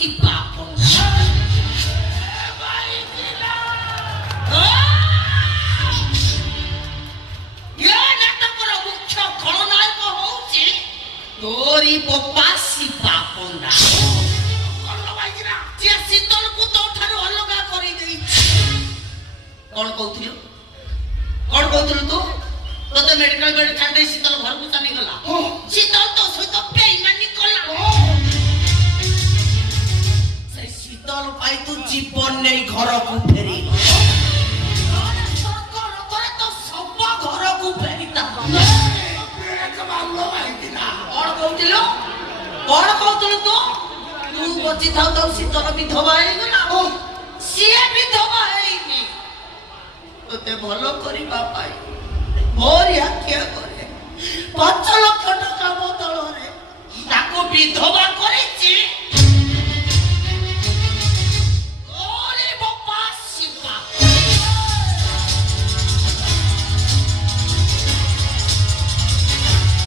ଶିବା ନାଟକର ମୁଖ୍ୟ ଖଳନାୟକ ହଉଛି ତୋରି ବୋପା ଶିବା ପଣ୍ଡା। ସିଏ ଶୀତଳକୁ ତୋଠାରୁ ଅଲଗା କରିଦେଇଛି। କଣ କହୁଥିଲୁ ତୁ? ତୋତେ ମେଡିକାଲ ବେଡ୍ ଛାଡି ଶୀତଳ ଘରକୁ ଚାଲିଗଲା। ଶୀତଳ ତୋ ସହିତ ବେଇମାନି କଲା। ସେ ଶୀତଳ ପାଇଁ ତୁ ଜୀବନ ନେଇ ଘରକୁ ଫେରିଲ। ତ ସବ ଘରକୁ ଫେରିତା। କଣ କହୁଥିଲୁ ତୁ? ତୁ ବଞ୍ଚିଥାଉ ତ ଶୀତଳ ବିଧବା ହେଇଗଲା। ସିଏ ବିଧବା ହେଇନି। ତୋତେ ଭଲ କରିବା ପାଇଁ ମୋରି ଆଖି ଆଗରେ 5 ଲକ୍ଷ ଟଙ୍କା ବଦଳରେ ତାକୁ ବିଧବା